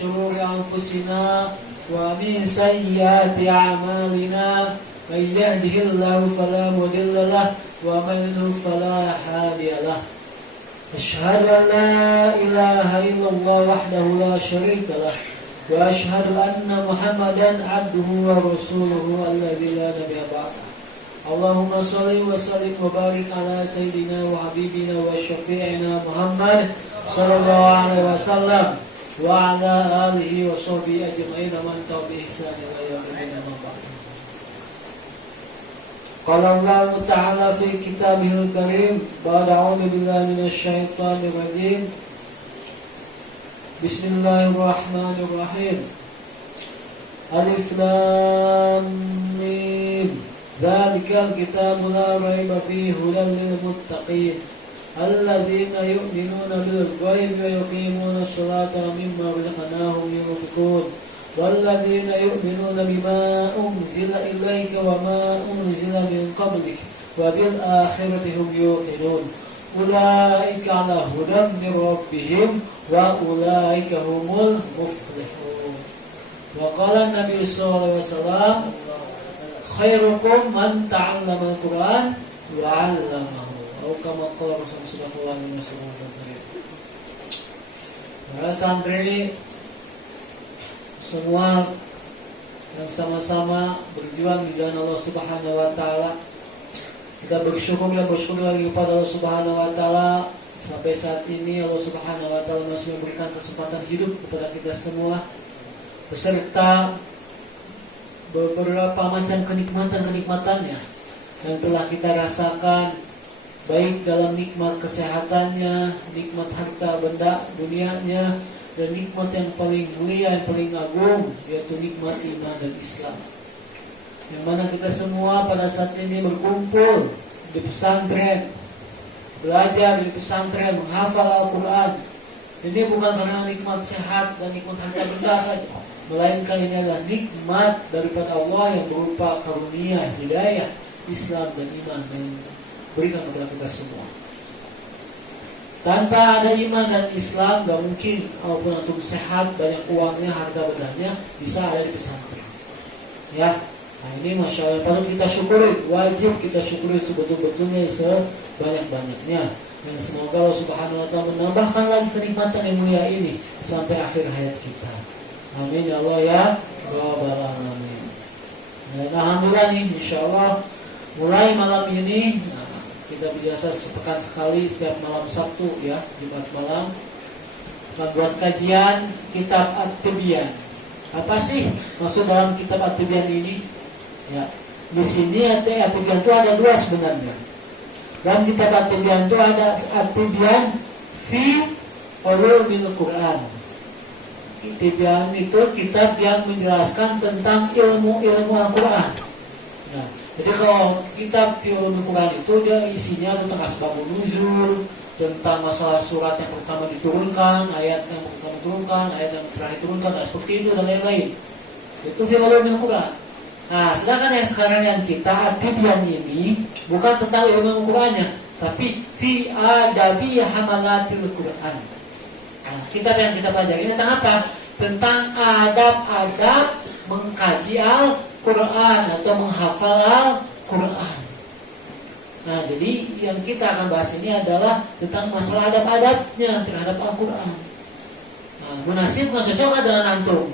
شرور أنفسنا ومن سيئات أعمالنا من يهده الله فلا مضل له ومن يضلل فلا هادي له أشهد أن لا إله إلا الله وحده لا شريك له وأشهد أن محمدا عبده ورسوله الذي لا نبي بعده اللهم صل وسلم وبارك على سيدنا وحبيبنا وشفيعنا محمد صلى الله عليه وسلم وعلى آله وصحبه أجمعين ومن تبعهم بإحسان إلى يوم الدين أما بعد. قال الله تعالى في كتابه الكريم بعد أعوذ بالله من الشيطان الرجيم بسم الله الرحمن الرحيم ألف لام ميم ذلك الكتاب لا ريب فيه هدى للمتقين الذين يؤمنون بالغيب ويقيمون الصلاة ومما رزقناهم ينفقون والذين يؤمنون بما أنزل إليك وما أنزل من قبلك وبالآخرة هم يوقنون أولئك على هدى من ربهم وأولئك هم المفلحون. وقال النبي صلى الله عليه وسلم خيركم من تعلم القرآن وعلمه atau kama qala Rasulullah sallallahu alaihi wasallam. Para santri semua yang sama-sama berjuang di jalan Allah Subhanahu wa taala. Kita bersyukur lagi kepada Allah Subhanahu wa taala sampai saat ini Allah Subhanahu wa taala masih memberikan kesempatan hidup kepada kita semua beserta beberapa macam kenikmatan-kenikmatannya yang telah kita rasakan, baik dalam nikmat kesehatannya, nikmat harta benda dunianya, dan nikmat yang paling mulia, yang paling agung, yaitu nikmat iman dan Islam. Yang mana kita semua pada saat ini berkumpul di pesantren, belajar di pesantren, menghafal Al-Quran. Ini bukan karena nikmat sehat dan nikmat harta benda saja, melainkan ini adalah nikmat daripada Allah yang berupa karunia, hidayah, Islam dan iman yang berikan kepada kita semua. Tanpa ada iman dan Islam, gak mungkin walaupun antum sehat, banyak uangnya, harga bendanya bisa ada di pesantren. Ya, nah ini masya Allah patut kita syukuri, wajib kita syukuri sebetul-betulnya sebanyak-banyaknya. Dan semoga Allah Subhanahu Wa Taala menambahkan lagi kenikmatan yang mulia ini sampai akhir hayat kita. Amin ya Allah ya Rabbal Alamin. Dan alhamdulillah nih, insya Allah mulai malam ini. Kita biasa sepekan sekali setiap malam Sabtu ya, Jumat malam akan buat kajian kitab At-Tibyan. Apa sih maksud dalam kitab At-Tibyan ini? Ya, di sini At-Tibyan itu ada dua sebenarnya. Dalam kitab At-Tibyan itu ada At-Tibyan fi ulumil Quran. Tibyan itu kitab yang menjelaskan tentang ilmu-ilmu Al-Quran. Nah, jadi kalau kitab Ulumul Quran itu dia isinya tentang asbabun nuzul, tentang masalah surat yang pertama diturunkan, ayat yang pertama diturunkan, ayat yang terakhir diturunkan, dan seperti itu dan lain-lain. Itu Ulumul Quran. Nah, sedangkan yang sekarang yang kita At-Tibyan ini bukan tentang Ulumul Qurannya, tapi fi adabi hamalatil Quran. Nah, kitab yang kita pelajari tentang apa? Tentang adab-adab mengkaji Al-Quran atau menghafal Al-Quran. Nah, jadi yang kita akan bahas ini adalah tentang masalah adab-adabnya terhadap Al-Quran. Nah, munasib nggak cocok dengan antum?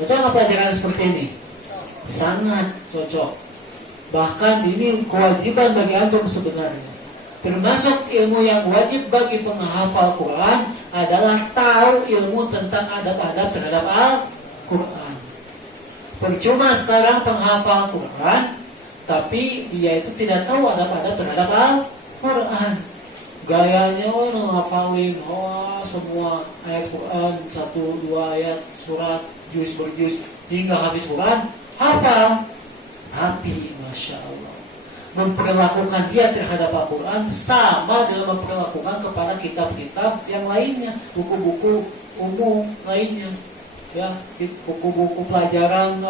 Cocok nggak pelajaran seperti ini? Sangat cocok. Bahkan ini kewajiban bagi antum sebenarnya. Termasuk ilmu yang wajib bagi penghafal Quran adalah tahu ilmu tentang adab-adab terhadap Al-Quran. Percuma sekarang penghafal Quran, tapi dia itu tidak tahu adab-adab terhadap Al-Quran. Gayanya ngafalin semua ayat Quran, 1-2 ayat surat, juz berjuz hingga habis Quran, hafal. Tapi masya Allah, memperlakukan dia terhadap Al-Quran sama dengan memperlakukan kepada kitab-kitab yang lainnya, buku-buku umum lainnya. Ya, buku-buku pelajaran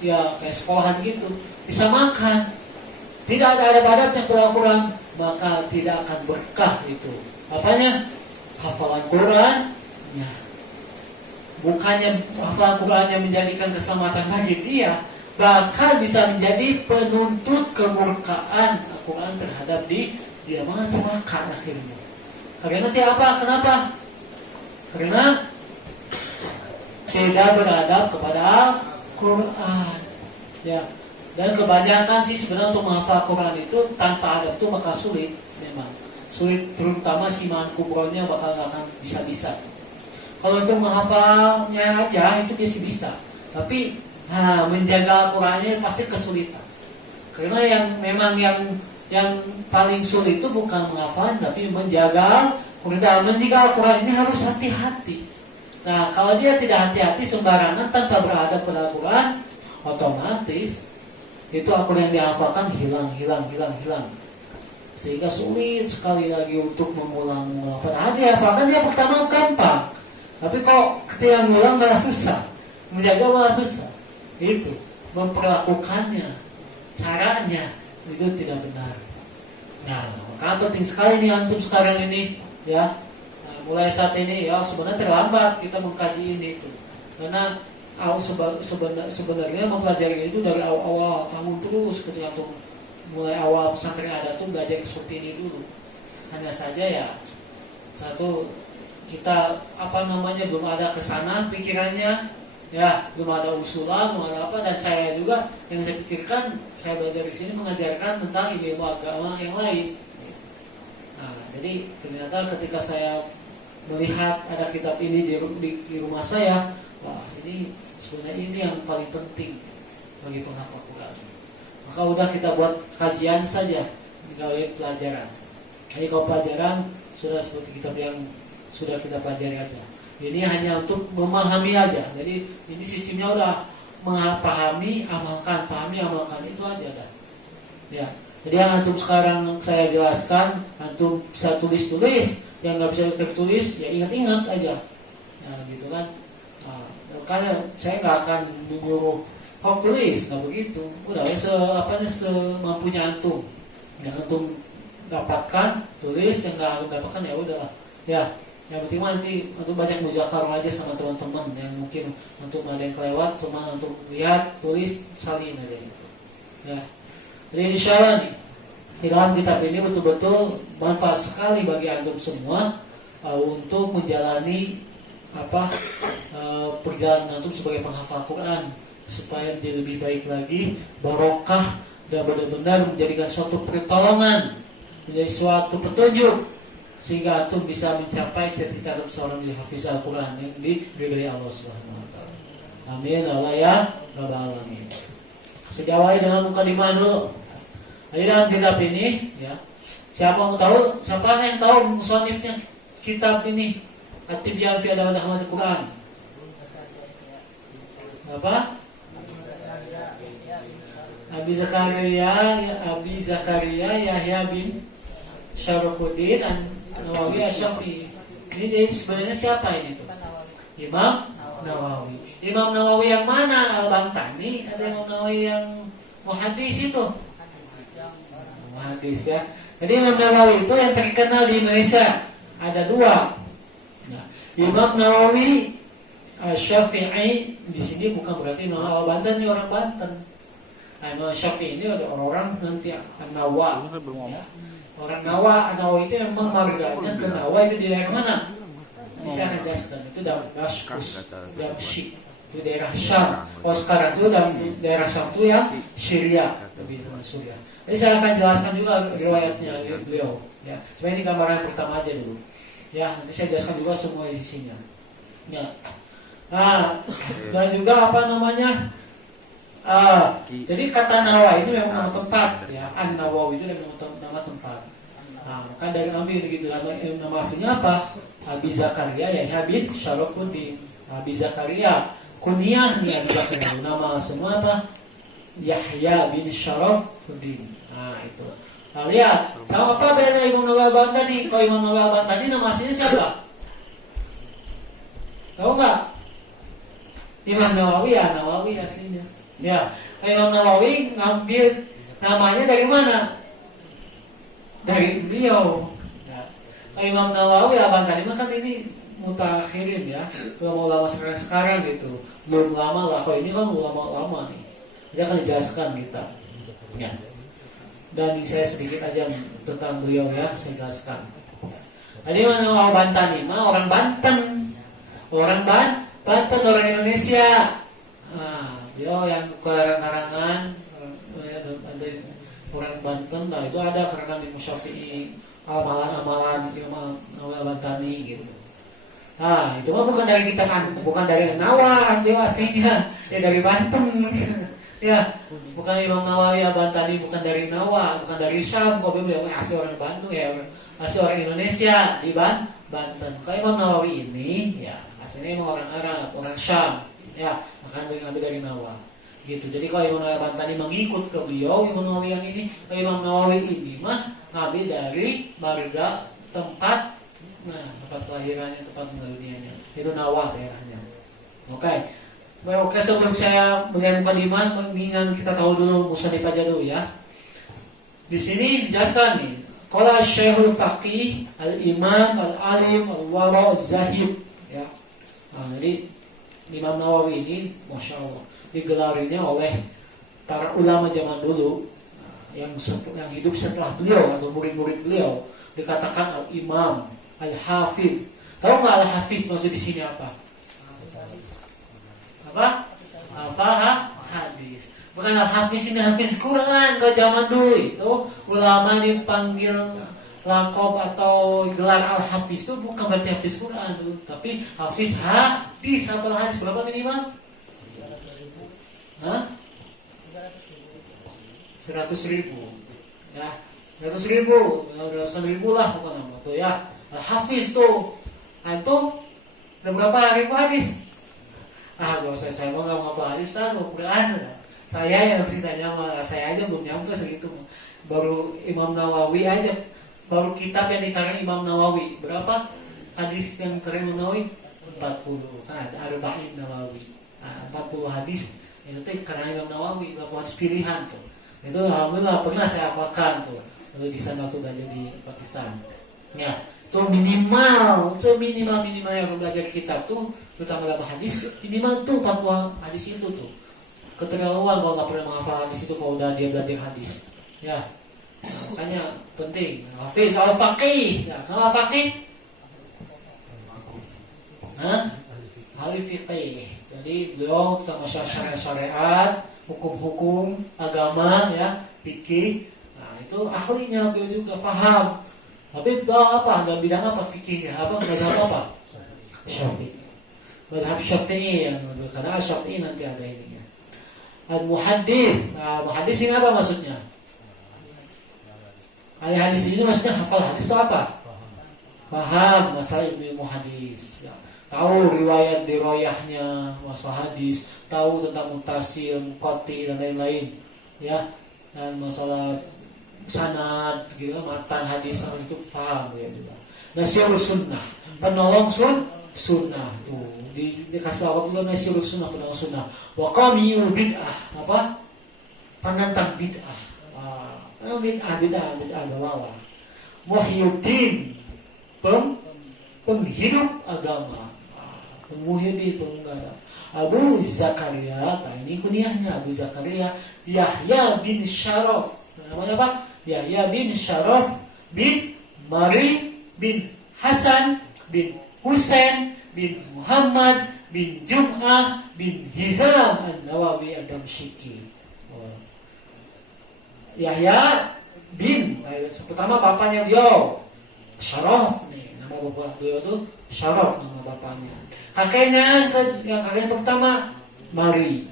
ya kayak sekolahan gitu, disamakan. Tidak ada adab-adabnya Al-Quran, maka tidak akan berkah itu. Apanya? Hafalan Quran. Ya. bukannya hafal Qurannya menjadikan keselamatan bagi dia, bahkan bisa menjadi penuntut kemurkaan Al-Quran terhadap dia malah celaka akhirnya. Karena apa? Kenapa? Karena tidak beradab kepada Al-Quran. Ya. Dan kebanyakan sih sebenarnya untuk menghafal Quran itu tanpa adab itu bakal sulit, memang sulit, terutama si iman kubronya bakal gak akan bisa. Kalau untuk menghafalnya aja itu dia sih bisa, tapi menjaga Al-Qurannya pasti kesulitan. Karena yang paling sulit itu bukan menghafal, tapi menjaga Al-Quran ini harus hati-hati. Nah, kalau dia tidak hati-hati sembarangan tanpa beradab pada Al-Quran, otomatis itu Al-Quran yang dihafalkan hilang. Sehingga sulit sekali lagi untuk mengulang. Padahal dihafalkan dia pertama gampang, tapi kok ketika ngulang malah susah, menjaga malah susah. Itu memperlakukannya, caranya itu tidak benar. Nah, maka penting sekali nih antum sekarang ini, ya. Nah, mulai saat ini ya sebenarnya terlambat kita mengkaji ini tuh. Karena sebenarnya mempelajari itu dari awal kamu terus ketika antum mulai awal pesantren ada tuh belajar seperti ini dulu. Hanya saja ya satu kita belum ada kesana pikirannya, ya belum ada usulan, belum ada apa, dan saya juga yang saya pikirkan saya belajar di sini mengajarkan tentang ilmu agama yang lain. Nah, jadi ternyata ketika saya melihat ada kitab ini di rumah saya, wah ini sebenarnya ini yang paling penting bagi penghafal Quran. Maka udah kita buat kajian saja, tinggal pelajaran. Jadi kalau pelajaran sudah seperti kitab yang sudah kita pelajari aja. Ini hanya untuk memahami aja. Jadi ini sistemnya udah pahami, amalkan itu aja dah. Ya. Jadi yang antum sekarang saya jelaskan, antum bisa tulis, yang nggak bisa tertulis ya ingat-ingat aja. Nah, gitu kan. Nah, karena saya nggak akan menyuruh tulis, nggak begitu. Udah semampunya antum. Yang antum dapatkan tulis, yang nggak dapatkan ya udahlah. Ya. Yang penting nanti untuk banyak muzakarah aja sama teman-teman yang mungkin untuk ada yang kelewat, cuma untuk lihat, tulis, salin aja itu. Ya. Jadi insya Allah nih di dalam kitab ini betul-betul manfaat sekali bagi antum semua untuk menjalani perjalanan antum sebagai penghafal Quran supaya menjadi lebih baik lagi, barokah dan benar-benar menjadikan suatu pertolongan, menjadi suatu petunjuk sehingga antum bisa mencapai cita-cita seorang hafiz Al-Quran yang diridhoi Allah Subhanahu wa taala. Amin Allah ya rabbal alamin. Sejawai dengan mukadimah dulu. Jadi dalam kitab ini ya, siapa yang tahu musannifnya kitab ini? At-Tibyan fi Adab Ahmad Al-Quran. Apa? Abi Zakaria Yahya bin Syarafuddin Nawawi Asy-Syafi'i. Ini sebenarnya siapa ini tuh? Imam Nawawi. Imam Nawawi yang mana? Al-Bantani atau Imam Nawawi yang muhaddis itu? Muhaddis ya. Jadi Imam Nawawi itu yang terkenal di Indonesia ada dua. Nah, Imam Nawawi Asy-Syafi'i di sini bukan berarti Imam Al-Banten ini orang Banten. Nah, Imam Syafi'i ini ada orang nanti An-Nawa. Ya. Orang Nawa itu memang marganya ke Nawa itu di daerah mana? Bisa saya jelaskan itu Damsyik, itu daerah Syam. Oh sekarang itu daerah Syam itu yang Syria, lebih teman Syria. Jadi saya akan jelaskan juga riwayatnya beliau. Ya, cuma ini gambaran pertama aja dulu. Ya, nanti saya jelaskan juga semua isinya. Ya. Nah, dan juga jadi kata Nawa ini memang nama tempat, ya. An-Nawawi itu memang nama tempat. Nah, maka dari ambil gitu. Nama aslinya apa? Abi Zakaria Yahya bin Syarafuddin. Abi Zakaria kunyah nih Abi Zakaria. Nama semua apa? Yahya bin Syarafuddin. Nah itu. Nah lihat, sama apa beda Imam Nawawi Al-Bantani? Kalau Imam Nawawi Al-Bantani nama aslinya siapa? Tahu nggak? Imam Nawawi aslinya. Ya, Imam Nawawi ngambil namanya dari mana? Dari beliau. Ya. Imam Nawawi Al-Bantani kan ini mutakhirin ya, ulama-ulama sekarang gitu. Belum lama lah, kalau ini kan ulama lama nih. Dia akan dijelaskan kita. Ya. Dan saya sedikit aja tentang beliau ya, saya jelaskan. Tadi mana orang Banten nih, orang Banten, Banten orang Indonesia. Beliau yang karangan orang Banten, nah itu ada karangan di Syafi'i, amalan-amalan Imam Bantani gitu. Nah itu mah bukan dari kita kan, bukan dari Nawawi itu aslinya, ya dari Banten. Ya, bukan Imam Nawawi Bantani, bukan dari Nawa, bukan dari Syam. Kok beliau asli orang Bandung ya, asli orang Indonesia di Banten. Kalau Imam Nawawi ini ya aslinya emang orang Arab, orang Syam. Ya, akan mengambil dari Nawa. Gitu. Jadi kalau Imam Nawawi Bantani mengikut ke beliau, Imam Nawawi yang ini, Imam Nawawi ini mah ngambil dari marga tempat kelahirannya, tempat meninggal dunianya. Itu Nawa daerahnya. Oke. Oke, sebelum saya melihat mukadimah, mendingan kita tahu dulu musannif aja dulu ya. Di sini dijelaskan nih, qala Syekhul Faqih al-Imam al-Alim al-Wara' az-Zahid ya. Nah, jadi Imam Nawawi ini Masya Allah digelarinya oleh para ulama zaman dulu yang hidup setelah beliau atau murid-murid beliau dikatakan al-Imam, al-Hafiz. Tahu nggak al-Hafiz maksud di sini apa? Apa? Al-Faham hadis. Bukan al-Hafiz ini hafiz Quran kalau zaman dulu itu ulama dipanggil lakob atau gelar al-Hafiz itu bukan berarti hafiz Quran dulu, tapi hafiz hadis. Apa hadis berapa minimal? 100.000 ya, 100.000 lah bukan nama tuh ya. Al-Hafiz tuh antum ada berapa ribu hadis? Kalau saya mau nggak ngapa hadis Quran. Saya yang mesti tanya sama saya aja belum nyampe segitu. Baru Imam Nawawi aja, baru kitab yang dikarang Imam Nawawi berapa hadis yang karang Imam Nawawi? 40. Kan ada Arba'in Nawawi. 40 hadis itu karang Imam Nawawi, 40 hadis pilihan tuh. Itu alhamdulillah pernah saya hafalkan tuh. Lalu di sana tuh belajar di Pakistan. Ya, tuh minimal yang belajar kitab tuh terutama dalam hadis minimal tuh 40 hadis itu tuh. Keterlaluan kalau nggak pernah menghafal hadis itu kalau udah dia belajar hadis. Ya, makanya penting. Hafiz al-faqih. Ya, kalau al-faqih, ahli fiqih. Jadi beliau sama syariat, hukum-hukum agama ya, fikih. Nah itu ahlinya beliau juga paham. Tapi apa? Dalam bidang apa fikihnya? Mazhab apa? Syafi'i. Mazhab Syafi'i yang karena Syafi'i nanti ada ininya. Al-muhaddits. Muhaddits ini apa maksudnya? Ahli hadis ini maksudnya hafal hadis itu apa? Paham masalah ilmu hadis. Ya. Tahu riwayat diroyahnya masalah hadis, tahu tentang mutasil, muqatti dan lain-lain. Ya. Dan masalah sanad, gitu, matan hadis itu paham ya juga. Nasirul sunnah, penolong sunnah tuh dikasih tahu juga nasirul sunnah, penolong sunnah. Wa qamiyul bid'ah, apa? Penantang bid'ah. Bid'ah adalah muhyiddin, penghidup agama. Muhyiddin penggara. Abu Zakaria, ini kunyahnya Abu Zakaria Yahya bin Syaraf. Namanya apa? Yahya bin Syaraf bin Mari bin Hasan bin Husain bin Muhammad bin Jum'ah bin Hizam An-Nawawi Ad-Damsyiki. Yahya bin, pertama bapaknya beliau Syaraf nih, nama bapak beliau itu Syaraf nama bapaknya. Kakeknya yang kakek pertama Mari.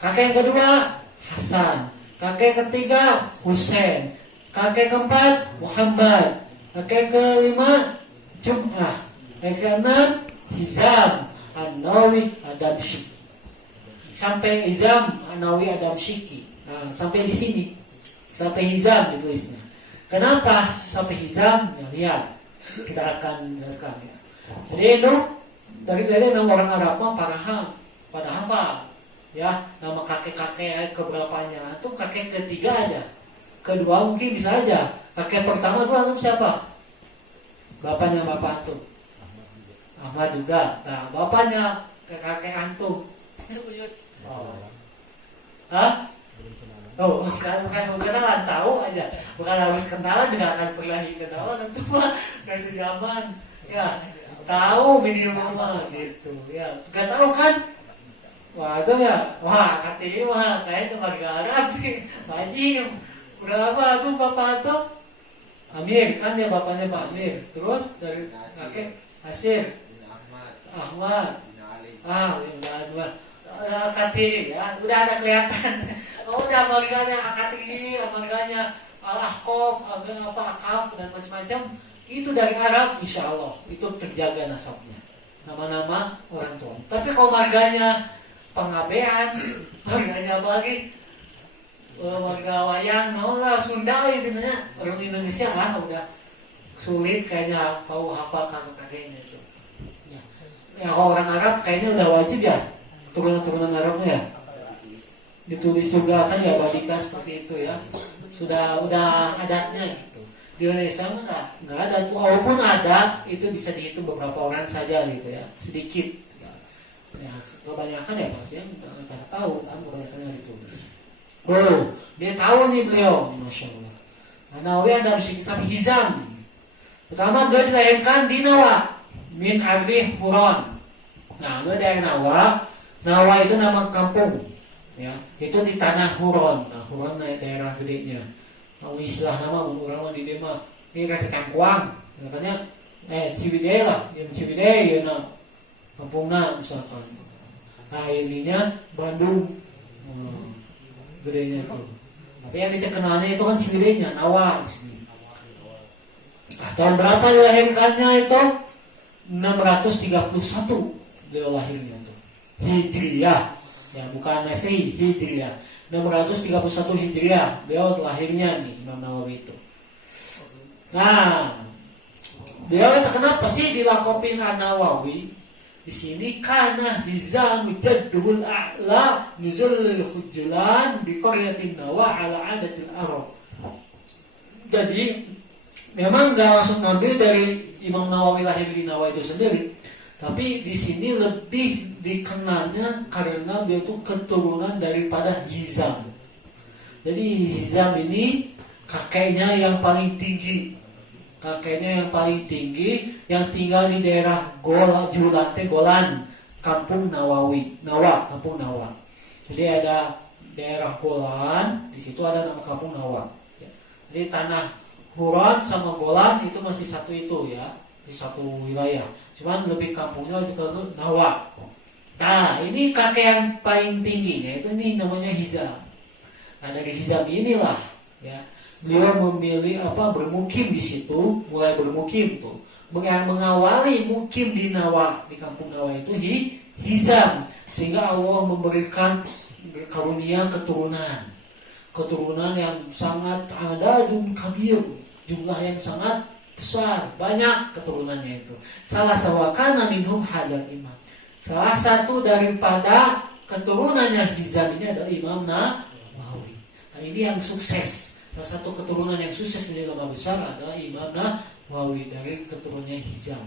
Kakek yang kedua Hasan. Kakek ketiga Husain, kakek keempat Muhammad, kakek kelima Jum'ah, kakek keenam Hizam An-Nawawi Ad-Damsyiki. Sampai Hizam An-Nawawi Ad-Damsyiki. Nah, sampai di sini, sampai Hizam ditulisnya. Kenapa sampai Hizam? Ya, lihat, kita akan jelaskan ya. Jadi itu dari nama orang Arab pada hafal. Ya, nama kakek-kakek keberapanya itu kakek ketiga aja, kedua mungkin bisa aja, kakek pertama dua itu siapa? Bapaknya bapak itu Ahmad juga. Nah, bapaknya kakek antum. Oh. Hah? Oh, bukan kenalan, tahu aja. Bukan harus kenalan, tidak akan pernah kenalan. Itu mah nggak sejaman. Ya, tahu minimal mah gitu. Ya, nggak tahu kan? Wah itu ya, wah katanya mah kayak itu Arab sih, Haji. Berapa tuh bapak tuh? Amir kan ya bapaknya Pak Amir. Terus dari kakek Hasir, Ahmad, udah dua. Akati ya, udah ada kelihatan. Oh, udah marganya Akati, marganya Al-Ahqaf, Akaf dan macam-macam. Itu dari Arab, insya Allah itu terjaga nasabnya. Nama-nama orang tua. Tapi kalau marganya Pengabean, marganya apa lagi? Marga wayang, mau lah Sunda itu namanya. Orang Indonesia udah sulit kayaknya kau hafal kakek-kakeknya itu. Ya kalau orang Arab kayaknya udah wajib ya. Turunan-turunan Arabnya ya ditulis juga kan ya Babika seperti itu ya, udah adatnya gitu. Di Indonesia nggak ada tuh, walaupun ada itu bisa dihitung beberapa orang saja gitu ya, sedikit ya, kebanyakan ya pasti ya nggak tahu kan, kebanyakan ditulis. Oh dia tahu nih beliau, masya Allah. Nah, Nawawi ada di kitab Hizam. Pertama dia dilahirkan di Nawa min Ardi Huron. Nah dia dari Nawa. Nawa itu nama kampung, ya itu di tanah Huron. Nah Huron daerah gedenya. Kalau istilah nama orang di Dema ini kata Cangkuang, katanya Ciwidey lah, yang Ciwidey, ya nah kampungnya misalkan. Nah ininya Bandung, gedenya itu. Tapi yang dikenalnya itu kan Ciwideynya, Nawa di sini. Tahun berapa dilahirkannya itu? 631 dia lahirnya. Hijriyah, ya bukan Masehi, Hijriyah. 631 Hijriyah, beliau lahirnya nih Imam Nawawi itu. Nah, beliau itu kenapa sih dilakopin An-Nawawi? Di sini karena Hizamu Jaddul A'la nuzul Khujlan di Qaryatin Nawa ala adatil Arab. Jadi memang nggak langsung ngambil dari Imam Nawawi lahir di Nawa itu sendiri. Tapi di sini lebih dikenalnya karena dia itu keturunan daripada Hizam. Jadi Hizam ini kakeknya yang paling tinggi. Kakeknya yang paling tinggi yang tinggal di daerah Julate Golan, Kampung Nawawi. Kampung Nawa. Jadi ada daerah Golan, di situ ada nama Kampung Nawa. Jadi tanah Huron sama Golan itu masih satu itu ya, di satu wilayah. Cuman lebih kampungnya juga ke Nawa. Nah ini kakek yang paling tingginya itu ini namanya Hizam. Nah dari Hizam inilah ya beliau memilih bermukim di situ, mulai bermukim tuh. Mengawali mukim di Nawa, di kampung Nawa itu Hizam, sehingga Allah memberikan karunia keturunan yang sangat ada kabir, jumlah yang sangat besar, banyak keturunannya itu. Salah sawakana minhum hadal imam. Salah satu daripada keturunannya Hizam ini adalah Imam Nawawi. Nah ini yang sukses. Salah satu keturunan yang sukses menjadi ulama besar adalah Imam Nawawi dari keturunannya Hizam.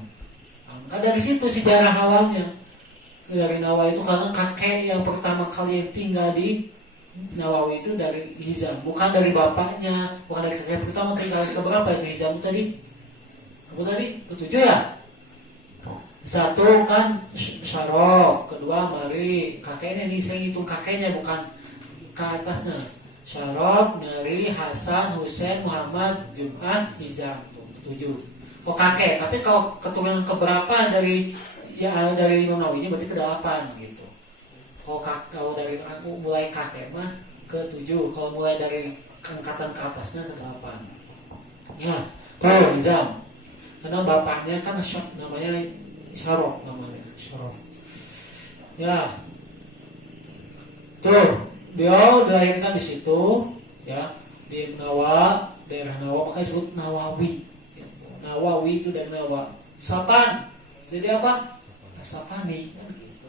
Maka dari situ sejarah awalnya dari Nawawi itu karena kakek yang pertama kali yang tinggal di Nawawi itu dari Hizam, bukan dari bapaknya, bukan dari kakek pertama. Tinggal seberapa itu Hizam tadi? Apa tadi? Ketujuh ya? Satu kan Syaraf, kedua Mari. Kakeknya nih, saya hitung kakeknya bukan ke atasnya. Syaraf, Mari, Hasan, Husain, Muhammad, Jum'ah, Hizam. 7. Oh kakek, tapi kalau keturunan keberapa dari Imam Nawawi ini berarti ke-8 gitu. Kalau dari mulai kakek mah ke-7, kalau mulai dari angkatan ke atasnya ke-8. Ya, tuh Hizam. Karena bapaknya kan namanya Syaraf ya. Tuh beliau dilahirkan di situ ya, di Nawa, daerah Nawa, makanya disebut Nawawi ya. Nawawi itu dari Nawa. Sapan jadi apa? Asafani kan gitu.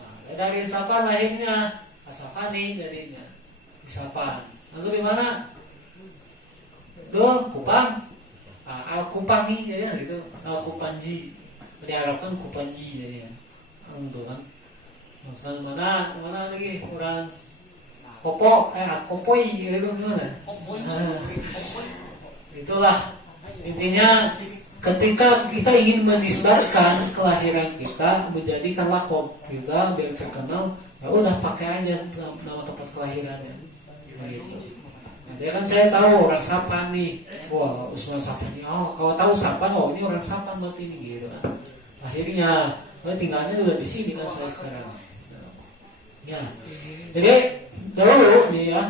Nah, dari Sapan lahirnya Asafani jadinya di Sapan. Lalu di mana? Kupang. Al-Kupangi ya gitu, Al-Kupanji. diharapkan ku Panji jadi ya untuk kan maksudnya mana lagi orang kopoi itu gimana itulah intinya ketika kita ingin menisbatkan kelahiran kita menjadikan lakop kita biar terkenal ya udah pakai aja nama tempat kelahirannya gitu. Nah, dia kan saya tahu orang Sapan nih, wah Usman Sapan nih, oh kalau tahu Sapan, oh ini orang Sapan berarti ini gitu kan. Akhirnya, tinggalnya udah di sini kan saya sekarang. Ya, jadi dulu nih ya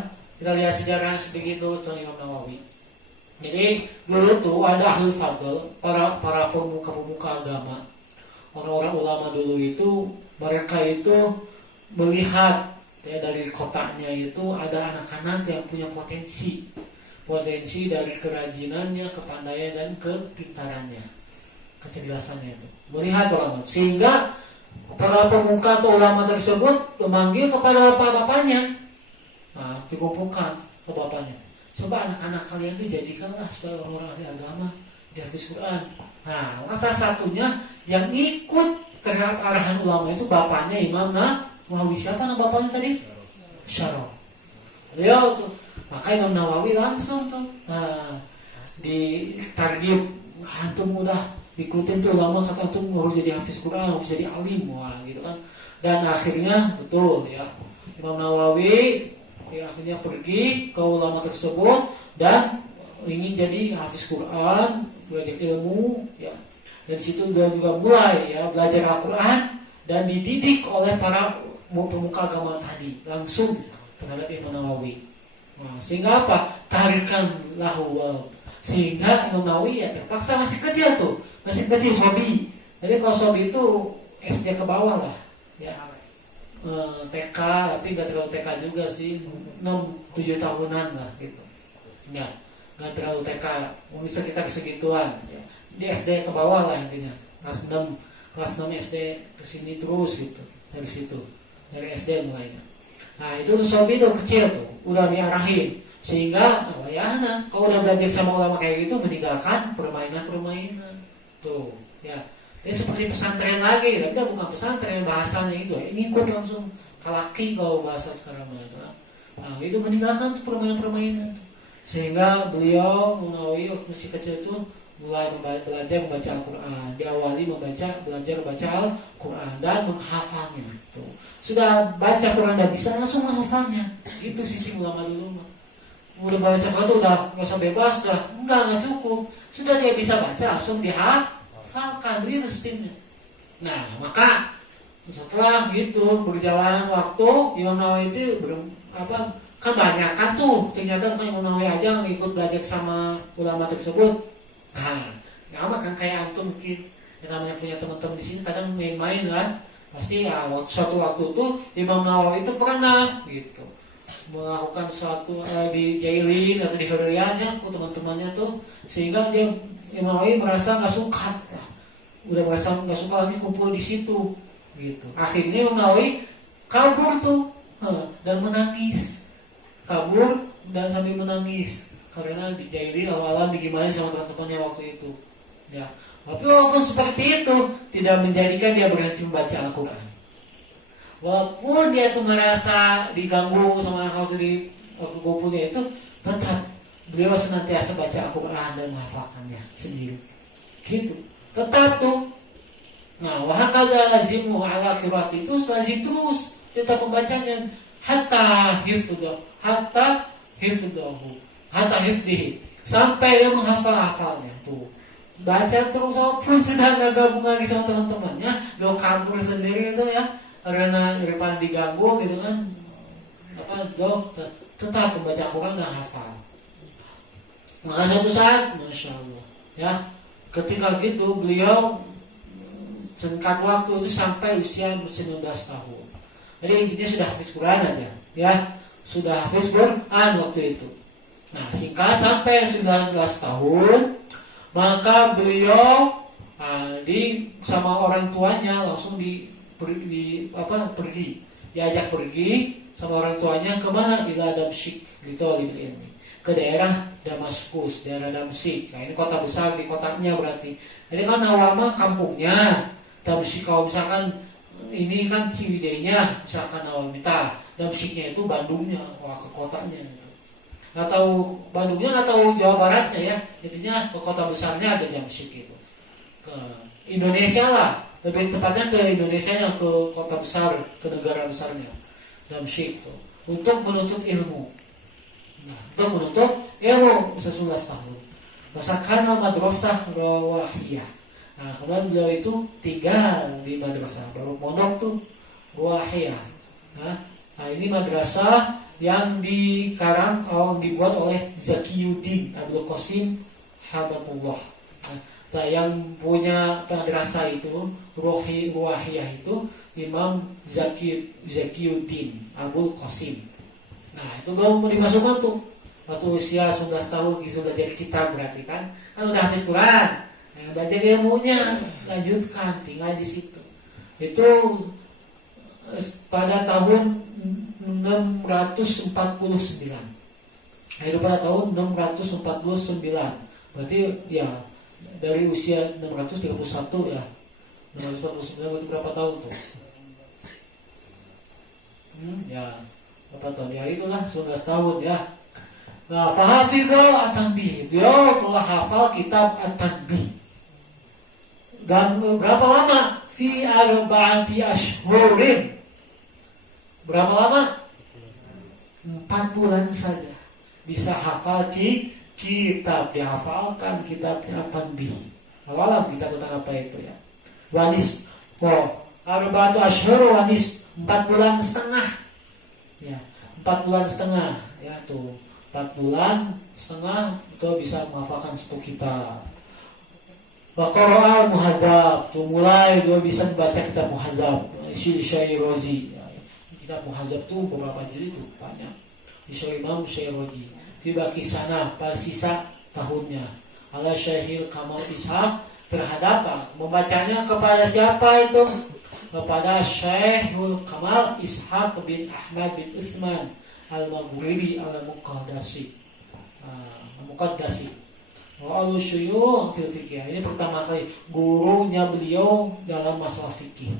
kita lihat sejarah sebegitu tentang Imam Nawawi. Jadi dulu tuh ada ahli fadl, para pemuka agama, orang-orang ulama dulu itu mereka itu melihat ya dari kotanya itu ada anak-anak yang punya potensi dari kerajinannya, kepandaian dan kepintarannya, kecerdasannya itu melihat ulama sehingga para pemuka atau ulama tersebut memanggil kepada bapak-bapaknya, nah dikumpulkan ke bapaknya, coba anak-anak kalian itu jadikanlah sebagai orang-orang ahli agama di hafiz Quran. Nah maka salah satunya yang ikut terhadap arahan ulama itu bapaknya Imam Nawawi. Siapa nama bapaknya tadi? Syarah. Beliau tuh. Maka Imam Nawawi langsung tuh. Nah, di target antum udah ikutin tuh ulama kata antum harus jadi hafiz Quran, harus jadi alim, wah gitu kan. Dan akhirnya betul ya. Imam Nawawi ya, akhirnya pergi ke ulama tersebut dan ingin jadi hafiz Quran, belajar ilmu ya. Dan situ dia juga mulai ya belajar Al-Quran dan dididik oleh para pemuka agama tadi langsung terhadap Imam Nawawi. Nah, sehingga apa? Tarikan lahu sehingga Imam Nawawi ya terpaksa masih kecil sobi. Jadi kalau sobi itu SD ke bawah lah, ya TK tapi nggak terlalu TK juga sih, 6-7 tahunan lah gitu. Ya, nggak terlalu TK, mungkin sekitar segituan. Ya. Di SD ke bawah lah intinya, kelas 6 SD kesini terus gitu dari situ. Dari SD mulainya. Nah itu tuh sobi tuh kecil tuh udah diarahin sehingga ya kalau udah belajar sama ulama kayak gitu meninggalkan permainan tuh ya. Ini seperti pesantren lagi, tapi bukan pesantren bahasanya itu ya. Ngikut langsung kalaki kalau bahasa sekarang mana. Nah itu meninggalkan tuh permainan sehingga beliau Nawawi masih kecil tuh mulai belajar membaca Al-Quran. Diawali belajar baca Al-Quran dan menghafalnya. Tuh. Sudah baca Quran dan bisa langsung menghafalnya. Itu sistem ulama dulu. Udah baca Quran tuh udah nggak usah bebas dah. Nggak cukup. Sudah dia bisa baca langsung dihafalkan. Itu sistemnya. Nah maka setelah gitu berjalan waktu Imam Nawawi itu kan banyak kan tuh ternyata bukan Imam Nawawi aja yang ikut belajar sama ulama tersebut. Nah, sama kan kayak antum mungkin yang namanya punya teman-teman di sini kadang main-main kan, pasti ya suatu waktu tuh Imam Nawawi itu pernah gitu melakukan suatu di jailin atau di huriannya ke teman-temannya tuh sehingga dia Imam Nawawi merasa nggak suka, udah merasa nggak suka lagi kumpul di situ gitu. Akhirnya Imam Nawawi kabur tuh dan menangis, kabur dan sambil menangis. Karena dijailin awal-awal digimana sama teman-temannya waktu itu ya. Tapi walaupun seperti itu tidak menjadikan dia berhenti membaca Al-Quran. Walaupun dia tuh merasa diganggu sama waktu di gopunya itu, tetap beliau senantiasa baca Al-Quran dan menghafalkannya sendiri gitu. Tetap tuh. Nah wahakala lazimu ala akhirat itu lazim terus tetap membacanya hatta hifdahu hatta hifdihi sampai dia menghafalnya tuh baca terus walaupun sudah nggak gabung lagi sama teman-temannya lo kabur sendiri itu ya karena daripada diganggu gitu kan lo tetap membaca Quran dan hafal. Maka satu saat Masya Allah ya ketika gitu beliau singkat waktu itu sampai usia 19 tahun. Jadi intinya sudah hafiz Quran aja ya, sudah hafiz Quran waktu itu. Nah singkat sampai 19 tahun maka beliau sama orang tuanya langsung pergi diajak pergi sama orang tuanya kemana? Ila Damsyik gitu ke daerah Damaskus, daerah Damsyik. Nah, ini kota besar di kotanya berarti. Jadi kan awal mah kampungnya Damsyik. Kalau misalkan ini kan Ciwidey-nya, misalkan awal minta Damsyiknya itu Bandungnya, wah ke kotanya. Nggak tahu Bandungnya, nggak tahu Jawa Baratnya ya. Intinya ke kota besarnya ada Damsyik itu. Ke Indonesia lah, lebih tepatnya ke Indonesia, ke kota besar, ke negara besarnya Damsyik itu. Untuk menuntut ilmu. Nah, untuk menuntut ilmu 11 tahun. Masakana madrasah rawahiyah. Nah, kemudian beliau itu tinggal di madrasah. Baru mondok tuh rawahiyah. Nah, ini madrasah yang dibuat oleh Zakiyuddin Abdul Qasim Habatullah. Nah, yang punya madrasah itu rawahiyah itu Imam Zakiyuddin Abdul Qasim. Nah, itu belum dimasukkan tuh. Waktu usia 11 tahun sudah jadi kitab berarti kan udah habis Quran. Nah, udah jadi ilmunya, lanjutkan tinggal di situ. Itu pada tahun 649. Nah, itu pada tahun 649. Berarti ya dari usia 631 ya. 649 itu berapa tahun tuh? Ya berapa tahun ya, itulah 11 tahun ya. Nah, fahafidha at-tanbih, beliau telah hafal kitab at-tanbih. Dan berapa lama? Fi arba'ati ashhurin. Berapa lama? 4 bulan saja bisa hafal kitab, dihafalkan kitabnya at-tanbih. Awalam kitab tentang apa itu ya? Wanis. Arba'atu ashhur wanis, 4 bulan setengah. Ya, 4 bulan setengah ya tuh. 4 bulan setengah itu bisa menghafalkan 1 kitab. Baqara'al muhadzab, tuh mulai dia bisa membaca kitab muhadzab. Syairozi. Ya, kitab muhadzab tuh beberapa jilid tuh banyak. Di Imam Syairozi. Tiba kisana pada sisa tahunnya. Ala Syahil Kamal Ishaq terhadap membacanya kepada siapa itu? Kepada Syekhul Kamal Ishaq bin Ahmad bin Utsman Al-Maghribi Al-Muqaddasi. Wa'alu syuyukh fil fikih. Ini pertama kali gurunya beliau dalam masalah fikih.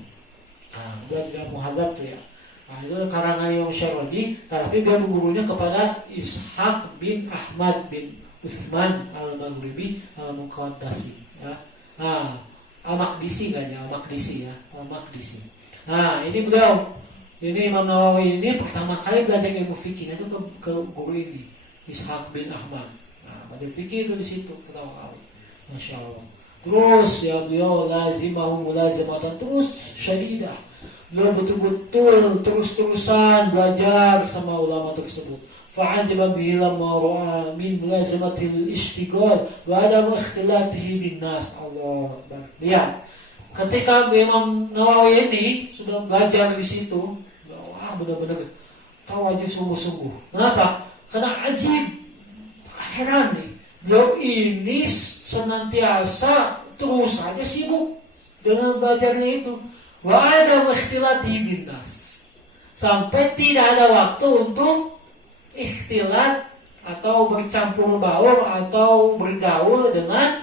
Nah, dia dalam muhadzab tuh ya. Nah, itu karangan Imam Syairozi, tapi dia gurunya kepada Ishaq bin Ahmad bin Utsman Al-Maghribi Al-Muqaddasi ya. Nah, Al-Maqdisi kan ya, Al-Maqdisi ya, Al-Maqdisi. Nah, ini beliau, ini Imam Nawawi ini pertama kali belajar ilmu fikih itu ke guru ini, Ishaq bin Ahmad. Nah, belajar fikih itu di situ pertama kali. Masya Allah. Terus ya beliau lazimahu mulazamatan terus syadidah. Beliau betul-betul terus-terusan belajar sama ulama tersebut. Fa'ajaba bihi lamma ra'a min mulazamatil ishtighal wa adam ikhtilatihi bin nas. Allah Akbar. Lihat, ketika Imam Nawawi ini sudah belajar di situ, wah benar-benar tahu aja sungguh-sungguh. Kenapa? Karena ajib, heran nih. Beliau ini senantiasa terus saja sibuk dengan belajarnya itu. Wa adam ikhtilatihi bin nas. Sampai tidak ada waktu untuk ikhtilat atau bercampur baur atau bergaul dengan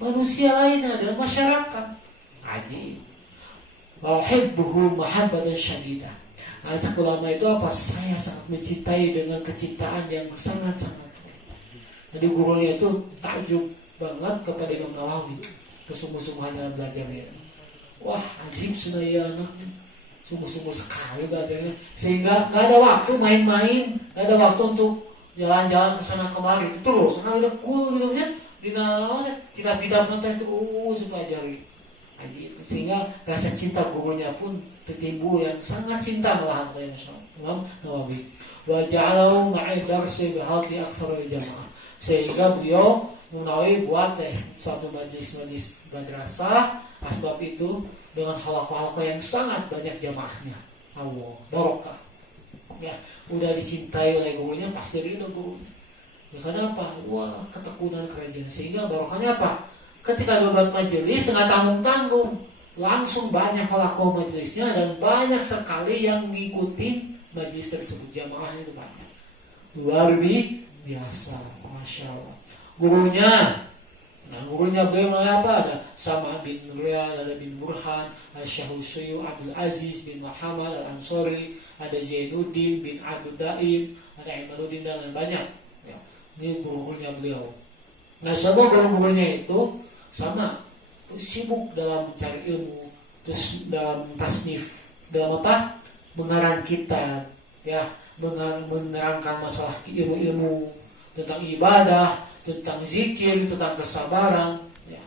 manusia lainnya, dengan masyarakat. Ajib. Wa uhibbuhu mahabbatan syadidah. Ajak ulama itu apa? Saya sangat mencintai dengan kecintaan yang sangat-sangat. Jadi gurunya itu takjub banget kepada Imam Nawawi, kesungguh-sungguhan dalam belajarnya. Wah, ajib senaya anaknya. Sungguh-sungguh sekali belajarnya, sehingga nggak ada waktu main-main, nggak ada waktu untuk jalan-jalan ke sana kemari. Terus, karena udah cool gitu ya, di namanya kitab-kitab nanti itu pelajari. Sehingga rasa cinta gurunya pun tertimbul, yang sangat cinta malah kepada Imam Nawawi. Wa ja'alahu ma'i darsi bihalqi aktsar jamaah. Sehingga beliau Nawawi buat satu majlis madrasah, asbab itu dengan halaqah-halaqah yang sangat banyak jamaahnya. Allah barokah. Ya, udah dicintai oleh gurunya, pasti ridho gurunya. Ya, karena apa? Wah, ketekunan kerajaan. Sehingga barokahnya apa? Ketika buat majelis dengan tanggung-tanggung, langsung banyak halaqah majelisnya dan banyak sekali yang mengikuti majelis tersebut. Jamaahnya itu banyak. Luar biasa, masya Allah. Gurunya beliau apa? Ada Sama bin Nuriyah, ada bin Burhan, ada Syahusyu Abdul Aziz bin Muhammad Al-Ansori, ada Zainuddin bin Abdul Daim, ada Imanuddin dan lain banyak. Ya, ini guru-gurunya beliau. Nah, semua guru-gurunya itu sama, sibuk dalam mencari ilmu, terus dalam tasnif, dalam apa? Mengarang kitab, ya, menerangkan masalah ilmu-ilmu tentang ibadah, tentang zikir, tentang kesabaran, ya,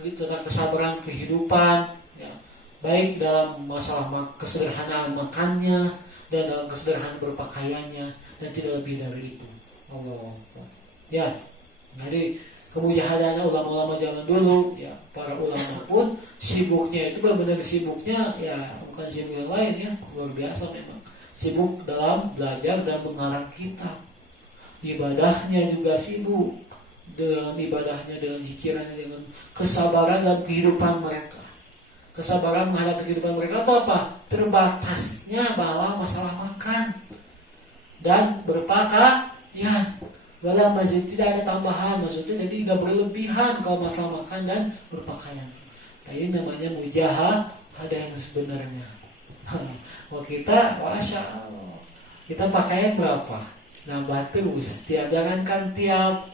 tentang kesabaran kehidupan, ya, baik dalam masalah kesederhanaan makannya dan dalam kesederhanaan berpakaiannya, dan tidak lebih dari itu. Allah. Ya, jadi kemujahadannya ulama-ulama zaman dulu, ya, para ulama pun sibuknya itu benar-benar sibuknya, ya, bukan sibuk yang lain, ya, luar biasa memang. Sibuk dalam belajar dan mengarang kitab. Ibadahnya juga sibuk dengan ibadahnya, dengan zikirannya, dengan kesabaran dalam kehidupan mereka. Kesabaran menghadapi kehidupan mereka itu apa? Terbatasnya bala masalah makan dan berpakaian, ya, dalam masjid tidak ada tambahan, maksudnya jadi nggak berlebihan kalau masalah makan dan berpakaian. Nah, ini namanya mujahadah yang sebenarnya. Kalau kita, masya Allah, kita pakaian berapa? Nambah terus, jangankan tiap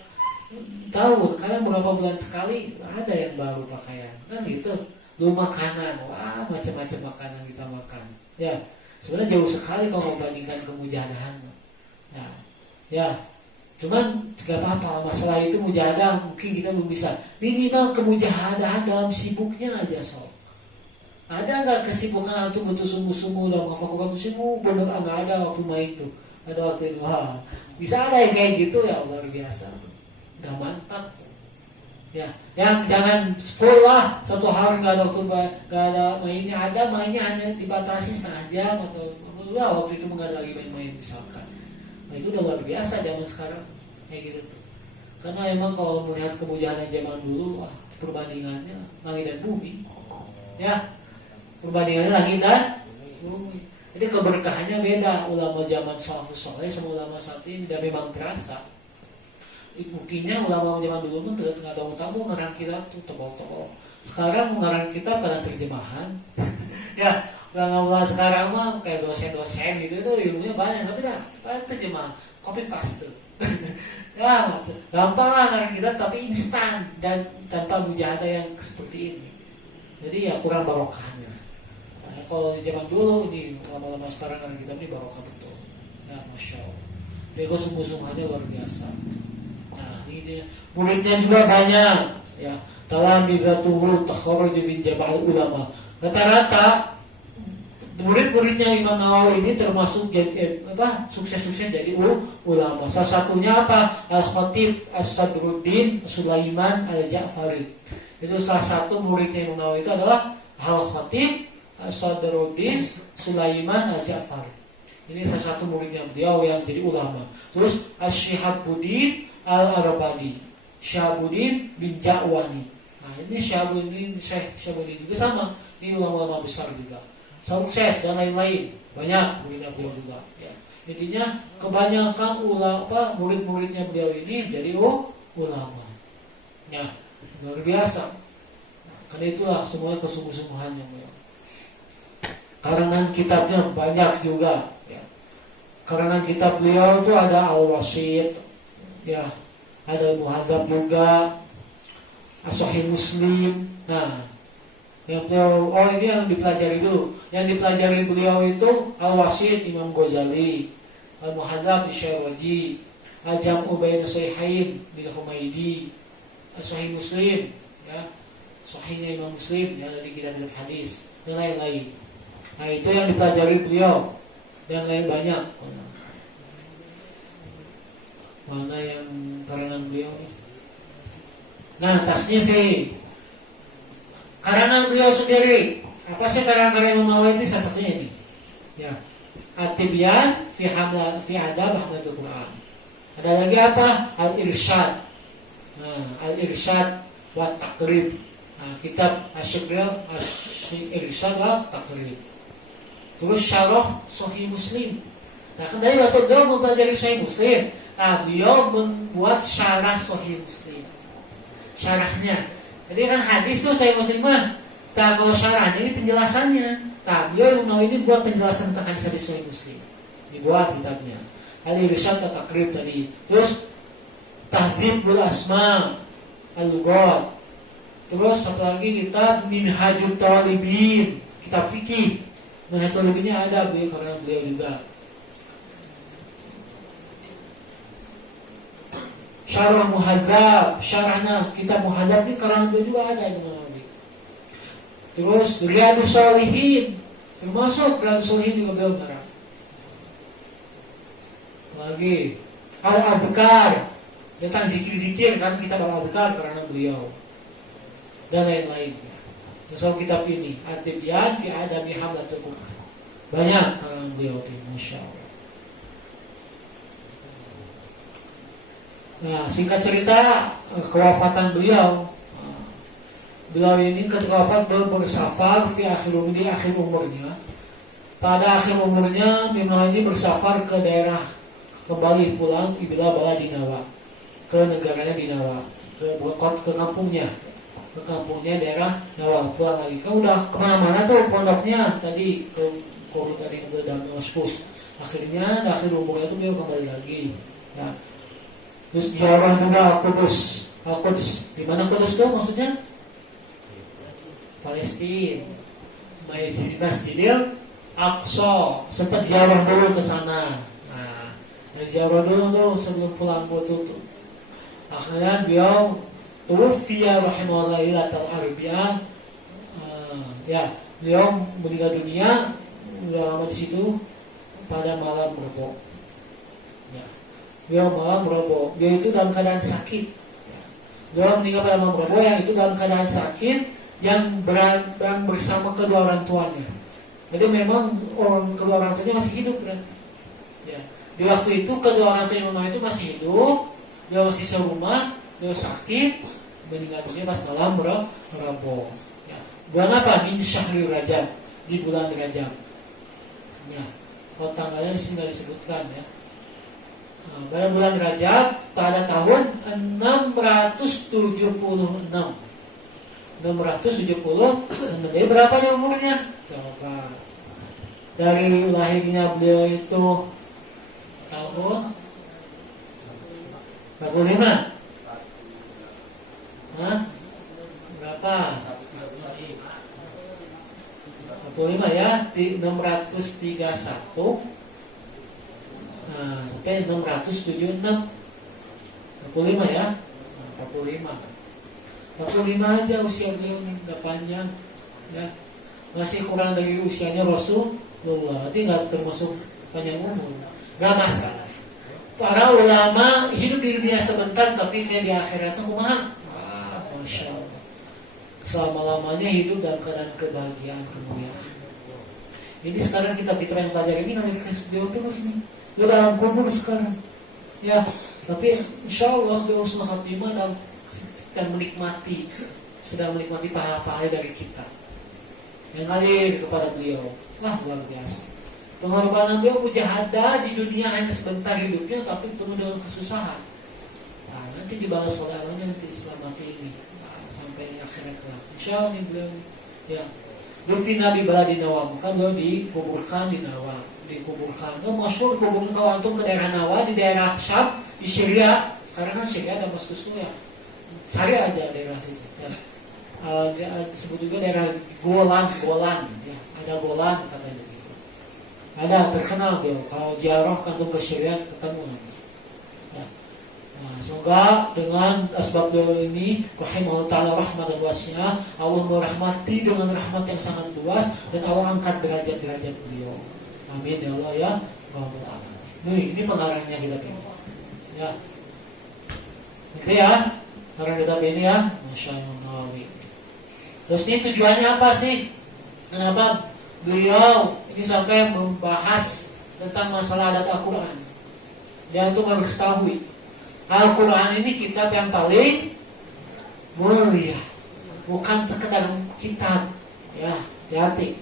tahun, kadang berapa bulan sekali ada yang baru pakaian, kan gitu. Lu makanan, wah, macam-macam makanan kita makan. Ya, sebenarnya jauh sekali kalau membandingkan kemujahadahan. Nah, ya, cuman gak apa-apa, masalah itu mujahadah mungkin kita belum bisa. Minimal kemujahadahan dalam sibuknya aja, sob. Ada nggak kesibukan antum betul sungguh-sungguh dalam fakultas sibuk bener? Nggak ada waktu main tuh. Ada waktu itu, wah, bisa ada yang kayak gitu, ya, luar biasa tuh. Udah mantap, ya. Yang jangan sekolah satu hari nggak ada waktu, nggak ada mainnya, ada mainnya hanya dibatasi setengah jam atau dua, waktu itu nggak ada lagi main-main misalkan. Nah, itu udah luar biasa zaman sekarang kayak gitu tuh. Karena emang kalau melihat kemujahadan zaman dulu, wah, perbandingannya langit dan bumi, ya, perbandingannya langit dan bumi. Jadi keberkahannya beda. Ulama zaman salafus saleh sama ulama saat ini dan memang terasa. Buktinya ulama zaman dulu pun nggak ada tamu ngarang kitab tuh tebal-tebal. Sekarang ngarang kitab pada terjemahan. Ya, ulama sekarang mah kayak dosen-dosen gitu, itu ilmunya banyak, tapi dah terjemahan, copy paste. Ya, gampang lah ngarang kitab tapi instan dan tanpa mujahadah yang seperti ini. Jadi ya kurang barokahnya. Nah, kalau zaman dulu ini lama-lama sekarang kan kita ini barokah betul. Ya, masya Allah. Bego sungguh-sungguhnya luar biasa. Nah, ini muridnya juga banyak. Ya, dalam bizatuhu takharuj fi jabal ulama. Rata-rata murid-muridnya Imam Nawawi ini termasuk sukses-sukses jadi ulama. Salah satunya apa? Al-Khatib As-Sadruddin Sulaiman Al-Ja'fari. Itu salah satu muridnya Imam Nawawi itu adalah Al-Khatib As-Sadruddin Sulaiman Al-Ja'fari. Ini salah satu muridnya beliau yang jadi ulama. Terus Asy-Syihabuddin Al-Arabadi, Syihabuddin bin Ja'wani. Nah, ini Syihabuddin juga sama, ini ulama-ulama besar juga. Sukses dan lain-lain. Banyak muridnya beliau juga, ya. Intinya kebanyakan murid-muridnya beliau ini jadi ulama. Ya, luar biasa. Nah, karena itulah semuanya kesungguh-sungguhannya beliau. Karangan kitabnya banyak juga, ya. Karangan kitab beliau itu ada Al-Wasit, ya, ada Muhadzab juga, As-Sahih Muslim. Nah, yang beliau, ini yang dipelajari dulu. Yang dipelajari beliau itu Al-Wasit Imam Ghazali, Al-Muhadzab di Syarwaji, Al-Jam'u Bain Sahihain bin Humaidi, As-Sahih Muslim, ya, Sahihnya Imam Muslim, ya, dari kitab hadis dan lain-lain. Nah, itu yang dipelajari beliau dan lain banyak. Mana yang karangan beliau nih? Nah, tasnifi karangan beliau sendiri. Apa sih karangan Imam Nawawi itu? Salah satunya ini. Ya. At-Tibyan fi adab Hamdatul Quran. Ada lagi apa? Al-Irsyad. Nah, Al-Irsyad wa Taqrib. Nah, kitab Asy-Syikril Al-Irsyad wa Taqrib. Terus Syarah Sahih Muslim. Nah, dari waktu beliau mempelajari Sahih Muslim, Nah, beliau membuat syarah Sahih Muslim. Syarahnya. Jadi kan hadis tuh Sahih Muslim mah. Nah, kalau syarahnya ini penjelasannya. Nah, beliau Nawawi ini buat penjelasan tentang hadis Sahih Muslim. Dibuat kitabnya. Al-Irsyad At-Taqrib tadi. Terus Tahdzibul Asma Al-Lughat. Terus satu lagi kitab Minhajut Talibin, kitab fikih. Minhajut Talibinnya ada beliau karena beliau juga. Syarah Muhadzab, syarahnya kitab Muhadzab ini karangan beliau juga ada itu. Terus Riyadhus Shalihin, termasuk Riyadhus Shalihin juga beliau karang. Lagi Al-Adhkar, tentang zikir-zikir kan kitab Al-Adhkar karena beliau. Dan lain-lainnya. Misal kitab ini Ad-Tibyan fi Adami Hamlatul Quran. Banyak karena beliau ini, Masya Allah. Nah, singkat cerita kewafatan beliau. Beliau ini ketika wafat beliau bersafar di akhir umurnya. Pada akhir umurnya Imam ini bersafar ke daerah, kembali pulang ibila bala di Nawa, ke negaranya di Nawa, ke kampungnya, daerah Nawa, pulang lagi. Kan udah kemana-mana tuh pondoknya tadi ke Koru tadi ke Damaskus. Akhirnya di akhir umurnya itu beliau kembali lagi. Nah, terus ziarah juga Al-Quds. Di mana Quds tuh maksudnya? Palestina. Masjidil Aqsa. Sempat ziarah dulu ke sana. Nah, ziarah dulu tuh sebelum pulang tuh. Akhirnya beliau tuwfiya rahimahullah ilatal arbiyah. Ya, beliau meninggal dunia udah lama di situ pada malam Rebo. Beliau malam Rebo, dia itu dalam keadaan sakit. Beliau meninggal pada malam Rebo yang itu dalam keadaan sakit, yang berang bersama kedua orang tuanya. Jadi memang kedua orang tuanya masih hidup kan? Ya. Di waktu itu kedua orang tuanya itu masih hidup, dia masih serumah, dia sakit, meninggal dunia pas malam Rebo. Ya. Bulan apa? Di Syahrul Rajab, di bulan Rajab. Ya. Kalau tanggalnya di sini nggak disebutkan ya. Pada bulan Rajab pada tahun 676. Jadi berapa nih umurnya? Coba. Dari lahirnya beliau itu tahun 45. Hah? Berapa? 45 ya, di 631. Nah, sampai 676. 45 ya. 45 aja usia beliau nih, gak panjang ya. Masih kurang dari usianya Rasulullah. Jadi gak termasuk panjang umur, gak masalah. Para ulama hidup di dunia sebentar, tapi dia di akhiratnya kumaha? Masya Allah, selama-lamanya hidup dalam keadaan kebahagiaan, kemuliaan. Ini sekarang kita yang belajar ini nanti beliau terus nih. Dia dalam kubur sekarang, ya. Tapi insya Allah beliau husnul khatimah dan sedang menikmati pahala-pahala dari kita yang ngalir kepada beliau. Wah, luar biasa. Pengorbanan beliau mujahadah di dunia hanya sebentar hidupnya, tapi penuh dengan kesusahan. Nah, nanti dibalas oleh Allahnya, nanti diselamatkan ini sampai akhirat kelak. Insya Allah nih beliau, ya. Dufina bi baladi Nawa, maka beliau dikuburkan di Nawa. Masyhur kuburkan kalau antum ke daerah Nawa, di daerah Syam, di Syria. Sekarang kan Syria ada Damaskus ya. Cari aja daerah situ. Ya. Disebut juga daerah Golan ya. Ada Golan katanya di situ. Ada terkenal dia. Kalau ziarah antum ke Syria ketemu. Ya. Nah, semoga dengan asbab beliau ini rahimahullah ta'ala rahmatan wasi'ah, Allah merahmati dengan rahmat yang sangat luas, dan Allah angkat derajat-derajat beliau. Amin ya Allah ya Rabbal Alamin. Ini pengarangnya kitab ini. Ya. Itu ya, pengarang kitab ini ya, Masya Allah. Terus ini tujuannya apa sih? Kenapa beliau ini sampai membahas tentang masalah adat Al-Quran? Dia untuk harus ketahui, Al-Quran ini kitab yang paling mulia, bukan sekedar kitab. Ya, hati-hati.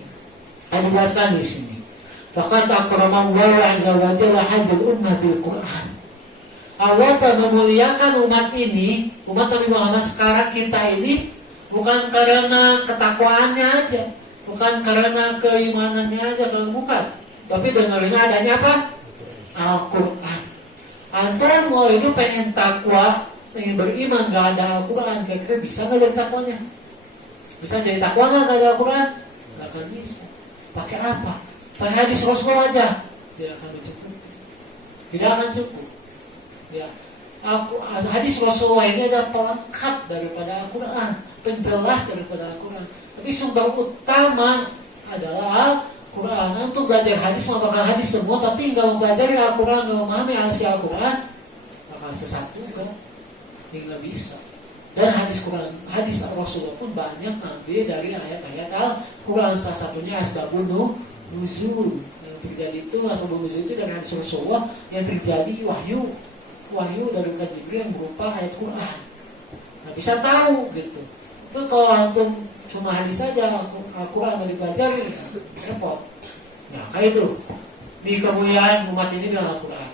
Ada dijelaskan di sini. Faqad akramallahu azza wa jalla hadzal ummah bil Qur'an. Allah telah memuliakan umat ini, umat Nabi Muhammad sekarang kita ini, bukan karena ketakwaannya aja, bukan karena keimanannya aja, kalau bukan. Tapi dengerin adanya apa? Al-Quran. Antum mau itu pengen takwa, pengen beriman, gak ada Al-Quran, kira-kira bisa gak jadi takwanya? Bisa jadi takwa gak ada Al-Quran? Gak akan bisa. Pakai apa? Pakai hadis Rasul aja, tidak akan cukup. Tidak akan cukup. Ya, hadis Rasulullah ini ada pelengkap daripada Al-Quran, penjelas daripada Al-Quran. Tapi sumber utama adalah Al-Quran. Untuk belajar hadis bakal hadis semua, tapi nggak mempelajari Al-Quran, nggak memahami isi Al-Quran, bakal sesat juga. Nggak bisa. Dan hadis Quran, hadis Rasulullah pun banyak ngambil dari ayat-ayat Al-Quran. Salah satunya asbabun nuzul. Yang terjadi itu asbabun nuzul itu dari hadis Rasulullah yang terjadi wahyu dari Jibril yang berupa ayat Quran. Nah, bisa tahu gitu. Itu kalau antum cuma hadis saja, Al-Quran yang dipelajari, repot. Nah, kayak itu. Di kemuliaan umat ini dengan Al-Quran.